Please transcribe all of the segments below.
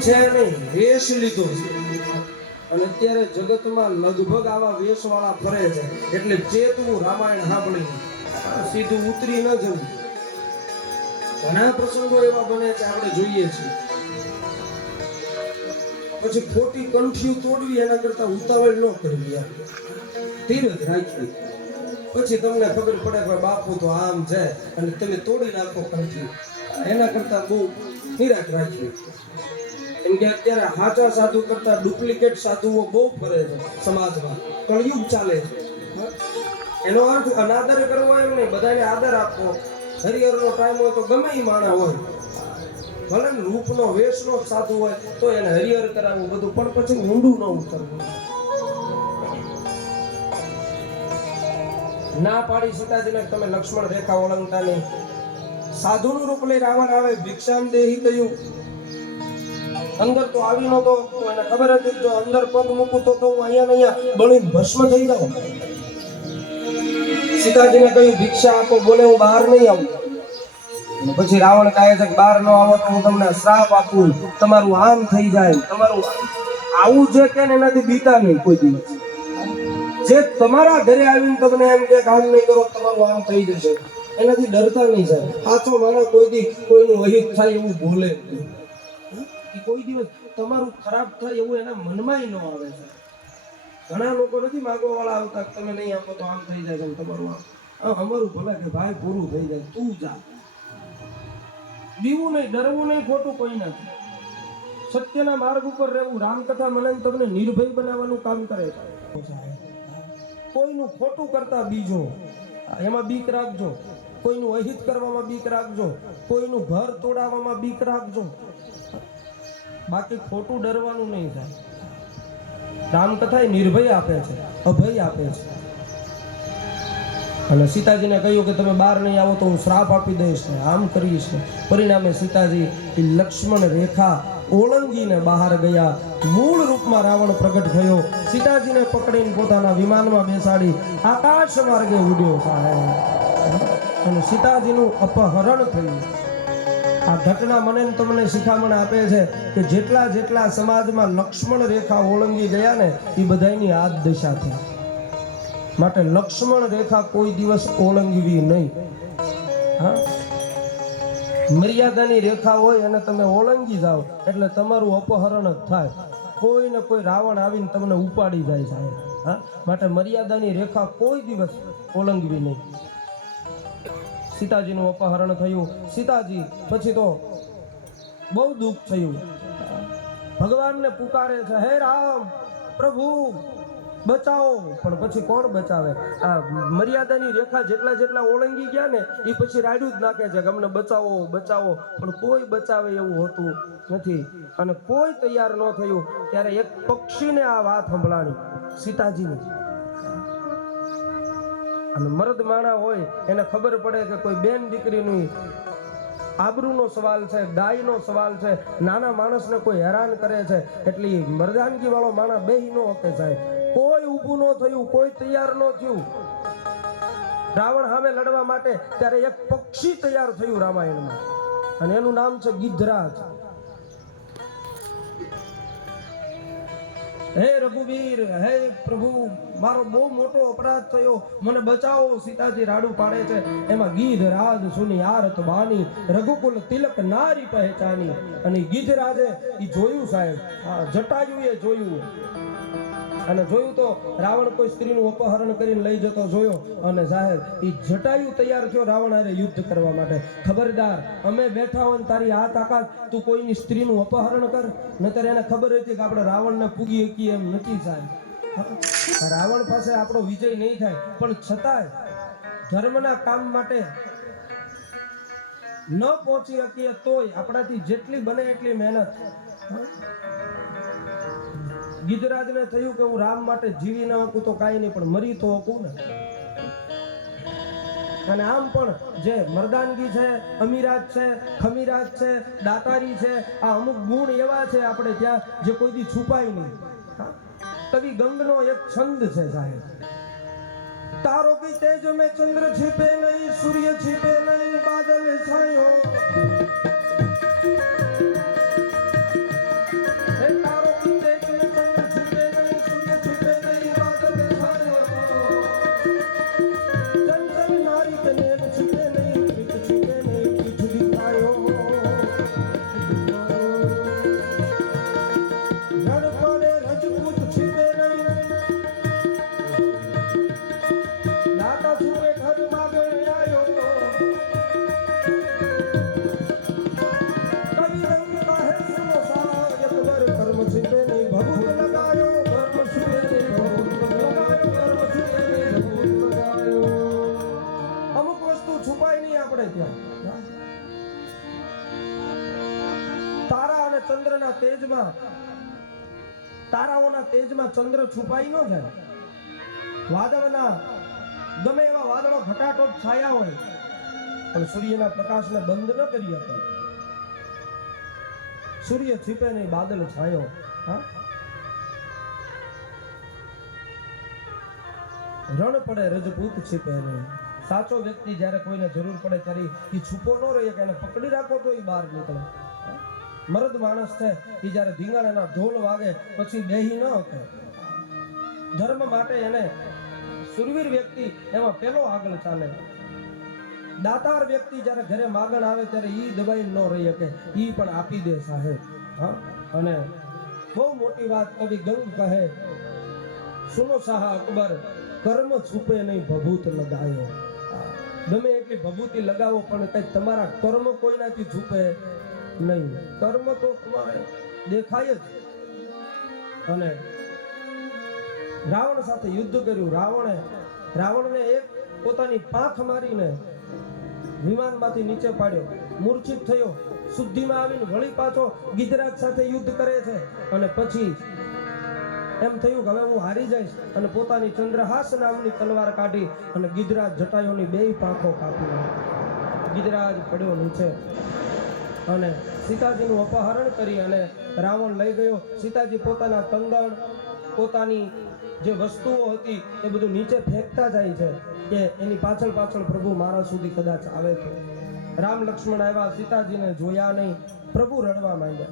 છે નહીં વેશ લીધો છે. અને અત્યારે જગતમાં લગભગ આવા વેશવાળા ફરે છે. એટલે ચેતવું રામાયણ સાંભળી સીધું ઉતરી ન જવું. ઘણા પ્રસંગો એવા બને છે આપણે જોઈએ છીએ. પછી ખોટી કંઠીઓ તોડવી એના કરતા ઉતાવળ ન કરવી યાર ધીરજ રાખવી. પછી તમને ખબર પડે કે બાપુ તો આમ છે અને તમે તોડી નાખો કંઠી. એના કરતા બહુ નિરાશ રાખવી. કેમ કે અત્યારે હાચા સાધુ કરતા ડુપ્લિકેટ સાધુઓ બહુ ફરે છે સમાજમાં. કળયુગ ચાલે છે. એનો અર્થ અનાદર કરવો એમ નહીં, બધાને આદર આપવો. હરિહરનો ટાઈમ હોય તો ગમે એ માણા હોય. ભલે રૂપનો, વેશનો સાધુ હોય, તો એને હરિહર કરાવવું બધું, પણ પછી ઊંડું ન ઉતરવું. ના પાડી સીતાજીને તમે લક્ષ્મણ રેખા ઓળંગતા નહીં. સાધુનું રૂપ લઈ રાવણ આવે, ભિક્ષામ દેહી કહ્યું અંદર તો આવી નતો એને ખબર હતી જો અંદર પગ મૂકું તો તો હું અહીંયા અહીંયા બળીને ભસ્મ થઈ જાઉં. સીતાજીને કહ્યું, ભિક્ષા આપો, બોલે હું બહાર નહીં આવું. પછી રાવણ કહે છે બહાર ન આવો તો હું તમને શ્રાપ આપું. તમારું આમ થઈ જાય, તમારું આવું જે કે ને એનાથી બીતા નહીં કોઈ દિવસ. જે તમારા ઘરે આવીને તમને એમ કે કામ નહીં કરો, તમારું આમ થઈ જશે. એનાથી ડરતા નહીં સાહેબ સાચો માણસ કોઈ દી કોઈનું અહિત થાય એવું ભૂલે નહીં. કોઈ દિવસ તમારું ખરાબ થાય એવું એના મનમાંય ન આવે છે. ઘણા લોકો નથી માગવા વાળા આવતા તમે નહીં આપો તો આમ થઈ જાય તમારું આમ. અમારું ભલા કે ભાઈ પૂરું થઈ જાય, તું જા. બીવું નહીં, ડરવું નહીં, ખોટું કોઈ નથી. સત્યના માર્ગ ઉપર રહેવું, રામકથા મને તમને નિર્ભય બનાવવાનું કામ કરે છે. કોઈનું ખોટું કરતા બીજો, એમાં બીક રાખજો. કોઈનું અહિત કરવામાં બીક રાખજો. કોઈનું ઘર તોડાવવામાં બીક રાખજો. બાકી ખોટું ડરવાનું નહીં થાય. રામકથા એ નિર્ભય આપે છે, અભય આપે છે. અને સીતાજીને કહ્યું કે તમે બહાર નહીં આવો તો હું શ્રાપ આપી દઈશ ને આમ કરીશ ને. પરિણામે સીતાજી એ લક્ષ્મણ રેખા ઓળંગીને બહાર ગયા. મૂળ રૂપમાં રાવણ પ્રગટ થયો. સીતાજીને પકડીને પોતાના વિમાનમાં બેસાડી આકાશ માર્ગે ઉડ્યો. સાહેબ અને સીતાજીનું અપહરણ થયું. ઘટના મને તમને શિખામણ આપે છે કે જેટલા જેટલા સમાજમાં લક્ષ્મણ રેખા ઓળંગી ગયા ને એ બધાની આ દશા થઈ. માટે લક્ષ્મણ રેખા કોઈ દિવસ ઓળંગવી નહીં. હા? મર્યાદાની રેખા હોય અને તમે ઓળંગી જાઓ એટલે તમારું અપહરણ જ થાય. કોઈ ને કોઈ રાવણ આવીને તમને ઉપાડી જાય સાહેબ. હા? માટે મર્યાદાની રેખા કોઈ દિવસ ઓળંગવી નહીં. સીતાજીનું અપહરણ થયું. સીતાજી પછી તો બહુ દુઃખ થયું. ભગવાનને પુકારે છે, હે રામ, પ્રભુ, બચાવો. પણ પછી કોણ બચાવે? આ મર્યાદાની રેખા જેટલા જેટલા ઓળંગી ગયા ને એ પછી રાડ્યું જ નાખે છે કે અમને બચાવો બચાવો. પણ કોઈ બચાવે એવું હોતું નથી. અને કોઈ તૈયાર ન થયું. ત્યારે એક પક્ષીને આ વાત સંભળાણી, સીતાજીની. અને મર્દ માણા હોય એને ખબર પડે કે કોઈ બેન દીકરીની આબરૂનો સવાલ છે ગાયનો સવાલ છે, નાના માણસને કોઈ હેરાન કરે છે, એટલી મર્દાનગી વાળો માણસ બેહી નો હકે સાહેબ. કોઈ ઊભું ન થયું, કોઈ તૈયાર ન થયું. રાવણ સામે લડવા માટે ત્યારે એક પક્ષી તૈયાર થયું રામાયણમાં. અને એનું નામ છે ગિધરાજ. હે રઘુવીર, હે પ્રભુ, મારો બહુ મોટો અપરાધ થયો. મને બચાવો, સીતાજી રાડું પાડે છે. એમાં ગીધ રાજ સુની આરત બાની રઘુકુલ તિલક નારી પહેચાની. અને ગીધ રાજે એ જોયું સાહેબ હા જટાયુએ જોયું. અને જોયું તો રાવણ કોઈ સ્ત્રીનું અપહરણ કરીને લઈ જતો જોયો અને જાહેર એ જટાયુ તૈયાર થયો રાવણ હારે યુદ્ધ કરવા માટે. ખબરદાર, અમે બેઠા હોય તારી આ તાકાત. તું કોઈની સ્ત્રીનું અપહરણ કર. નતર એને ખબર હતી કે આપણે રાવણને પૂગી શકીએ એમ નથી સાહેબ. રાવણ પાસે આપણો વિજય નહીં થાય. પણ છતાંય ધર્મના કામ માટે ન પહોંચી શકીએ તોય આપણાથી જેટલી બને એટલી મહેનત. ગિરિરાજને થયું કે હું રામ માટે જીવી ના શકું તો કાંઈ નહીં, પણ મરી તો શકું ને. અને આમ પણ જે મરદાનગી છે અમીરાત છે ખમીરાત છે, દાતારી છે, આ અમુક ગુણ એવા છે આપણે ત્યાં જે કોઈથી છુપાય નહીં. કવિ ગંગનો એક છંદ છે સાહેબ. તારો કે તેજ મેં ચંદ્ર છીપે નહીં, સૂર્ય છીપે નહીં, બાદલ છાયો. અને ચંદ્રના તેજમાં, તારાઓના તેજમાં ચંદ્ર છુપાઈ ન જાય. વાદળના, ગમે એવા વાદળો ઘટાટોપ છાયા હોય, પણ સૂર્યના પ્રકાશને બંધ ન કરી શકે સૂર્ય છીપે નહીં, બાદલ છાયો. હા? રણ પડે, રજપૂત છીપે નહીં. સાચો વ્યક્તિ જ્યારે કોઈને જરૂર પડે ત્યારે એ છૂપો ન રહે, કે એને પકડી રાખો તો એ બહાર નીકળે. મરદ માણસ છે એ જ્યારે ધીંગાણાના ઢોલ વાગે, પછી બેહી ન હતો ધર્મ માટે એને સુરવીર વ્યક્તિ એમાં પેલો આગળ ચાલે. દાતાર વ્યક્તિ જ્યારે ઘરે માગણ આવે ત્યારે એ દબાઈ ન રહી શકે. એ પણ આપી દે સાહેબ. હા? અને બહુ મોટી વાત કવિ ગંગ કહે, સુનો શાહ અકબર, કર્મ છુપે નહીં ભભૂત લગાયો. ગમે એટલી ભભૂતિ લગાવો, પણ કઈ તમારા કર્મ કોઈનાથી છુપે? નહીં. કર્મ તો તમારે દેખાય જ. અને રાવણ સાથે યુદ્ધ કર્યું. રાવણે, રાવણને એક પોતાની પાંખ મારીને વિમાનમાંથી નીચે પાડ્યો. મૂર્છિત થયો. શુદ્ધિમાં આવીને વળી પાછો ગિજરાજ સાથે યુદ્ધ કરે છે. અને પછી એમ થયું કે હવે હું હારી જઈશ. અને પોતાની ચંદ્રહાસ નામની તલવાર કાઢી અને ગિજરાજ જટાયોની બે પાંખો કાપી ગિજરાજ પડ્યો નીચે. અને સીતાજીનું અપહરણ કરી અને રાવણ લઈ ગયો. સીતાજી પોતાના કંગણ, પોતાની જે વસ્તુઓ હતી એ બધું નીચે ફેંકતા જાય છે કે એની પાછળ પાછળ પ્રભુ મારા સુધી કદાચ આવે છે રામ લક્ષ્મણ આવ્યા, સીતાજીને જોયા નહીં. પ્રભુ રડવા માંડ્યા.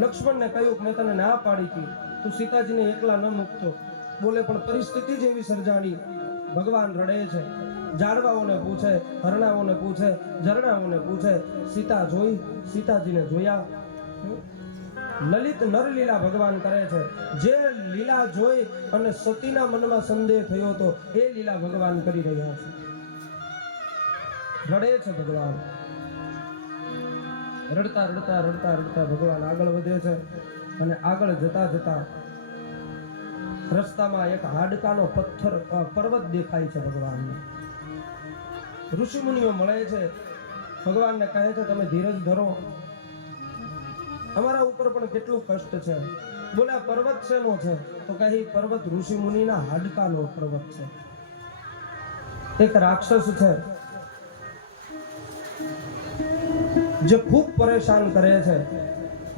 લક્ષ્મણને કહ્યું મેં તને ના પાડી હતી. તું સીતાજીને એકલા ન મૂકતો. બોલે, પણ પરિસ્થિતિ જ એવી સર્જાણી. ભગવાન રડે છે. ઝાડવાઓને પૂછે, હરણાઓને પૂછે, ઝરણાઓને પૂછે, સીતા જોઈ, સીતાજીને જોયા. લલિત નરલીલા ભગવાન કરે છે, જે લીલા જોઈ અને સતીના મનમાં સંદેહ થયો હતો, એ લીલા ભગવાન કરી રહ્યા છે. રડે છે ભગવાન. રડતા રડતા રડતા રડતા ભગવાન આગળ વધે છે અને આગળ જતા જતા રસ્તામાં એક હાડકાનો પથ્થર પર્વત દેખાય છે ભગવાનને. ઋષિ મુનિઓ મળે છે, ભગવાનને કહે છે, તમે ધીરજ ધરો. અમારા ઉપર પણ કેટલું કષ્ટ છે. બોલે પર્વત શેનો છે? તો કહે પર્વત ઋષિ મુનિના હાડકાનો પર્વત છે. એક રાક્ષસ છે, જે ખૂબ પરેશાન કરે છે.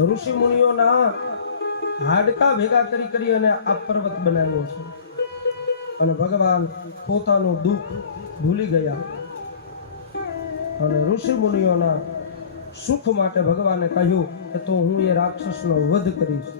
ઋષિ મુનિઓના હાડકા ભેગા કરી કરી અને આ પર્વત બનાવ્યો છે. અને ભગવાન પોતાનું દુઃખ ભૂલી ગયા. અને ઋષિ મુનિઓના સુખ માટે ભગવાને કહ્યું કે તો હું એ રાક્ષસનો વધ કરીશ.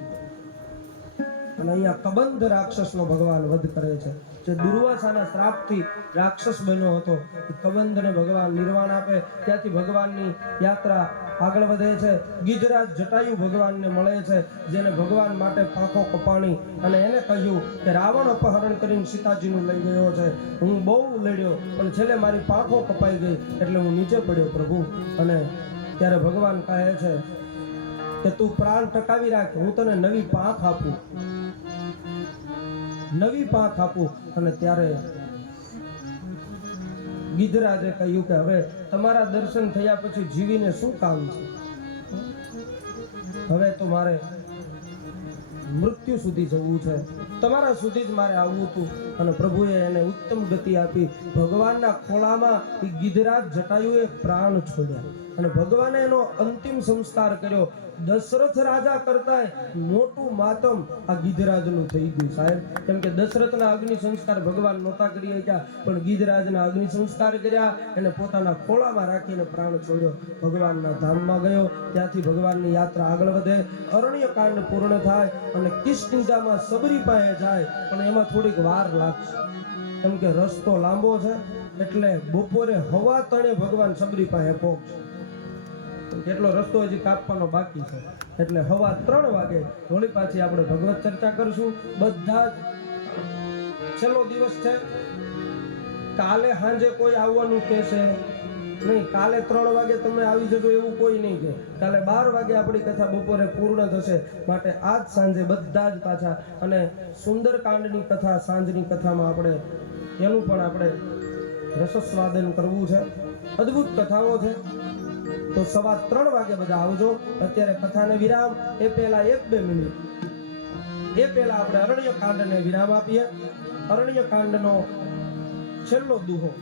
અને અહીંયા કબંધ રાક્ષસનો ભગવાન વધ કરે છે. જે દુર્વાસાના શ્રાપથી રાક્ષસ બન્યો હતો. કબંધને ભગવાન નિર્વાણ આપે. ત્યાંથી ભગવાનની યાત્રા આગળ વધે છે. ગિજરાજ જટાયુ ભગવાનને મળે છે, જેને ભગવાન માટે પાંખો કપાણી અને એને કહ્યું કે રાવણ અપહરણ કરીને સીતાજીનું લઈ ગયો છે. હું બહુ લડ્યો, પણ છેલ્લે મારી પાંખો કપાઈ ગઈ એટલે હું નીચે પડ્યો પ્રભુ. અને ત્યારે ભગવાન કહે છે કે તું પ્રાણ ટકાવી રાખ, હું તને નવી પાંખ આપું. નવી પાંખ આપું. અને ત્યારે ગિધરાજે કહ્યું કે હવે તમારા દર્શન થયા પછી જીવીને શું કામ છે? હવે તો મારે મૃત્યુ સુધી જવું છે. તમારા સુધી જ મારે આવવું હતું અને પ્રભુએ એને ઉત્તમ ગતિ આપી. ભગવાનના ખોળામાં એ ગિધરાજ જટાયુએ પ્રાણ છોડ્યા. અને ભગવાને એનો અંતિમ સંસ્કાર કર્યો. દશરથ રાજા કરતા મોટું માતમ આ ગિધરાજનું થઈ ગયું સાહેબ. કેમ કે દશરથના અગ્નિ સંસ્કાર ભગવાન નહોતા કરી શક્યા પણ ગિધરાજના અગ્નિ સંસ્કાર કર્યા એને પોતાના ખોળામાં રાખીને પ્રાણ છોડ્યો. ભગવાનના ધામમાં ગયો. ત્યાંથી ભગવાનની યાત્રા આગળ વધે. અરણ્ય કાંડ પૂર્ણ થાય અને કિષ્કિંધામાં સબરી પાસે જાય, પણ એમાં થોડીક વાર લાગશે. કેમ કે રસ્તો લાંબો છે, એટલે બપોરે હવા તણે ભગવાન સબરી પાસે પહોંચશે કેટલો રસ્તો હજી કાપવાનો બાકી છે. એટલે હવા ત્રણ વાગે હોળી પાછી આપણે ભગવત ચર્ચા કરશું. બધા છેલ્લો દિવસ છે. કાલે સાંજે કોઈ આવવાનું કહેશે. નહીં, કાલે ત્રણ વાગે તમે આવી જજો, એવું કોઈ નહીં કે કાલે બાર વાગે આપણી કથા બપોરે પૂર્ણ થશે. માટે આજ સાંજે બધા જ પાછા અને સુંદરકાંડની કથા, સાંજની કથામાં આપણે, એનું પણ આપણે રસસ્વાદન કરવું છે. અદ્ભુત કથાઓ છે. તો સવા ત્રણ વાગે બધા આવજો. અત્યારે કથાને વિરામ. એ પહેલા એક બે મિનિટ. એ પહેલા આપણે અરણ્ય કાંડને વિરામ આપીએ. અરણ્ય કાંડનો છેલ્લો દુહો.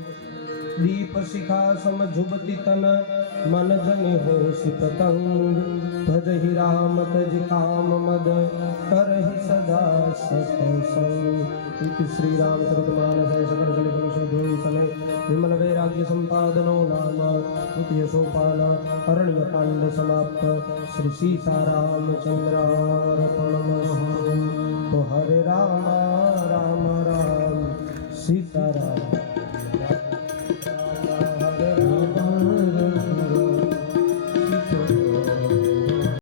दीप शिखा सम झुबति तन। मन जन हो पतंग भज ही राम तज काम मद। कर ही सदा सतसंग श्री राम चरित मान है सकल कलि कलशोधोई सने विमल वैराग्य संपादनो नाम। तृतीय सोपान अरण्य कांड समाप्त। श्री सीता रामचंद्रार्पणमस्तु तो हरे रामा।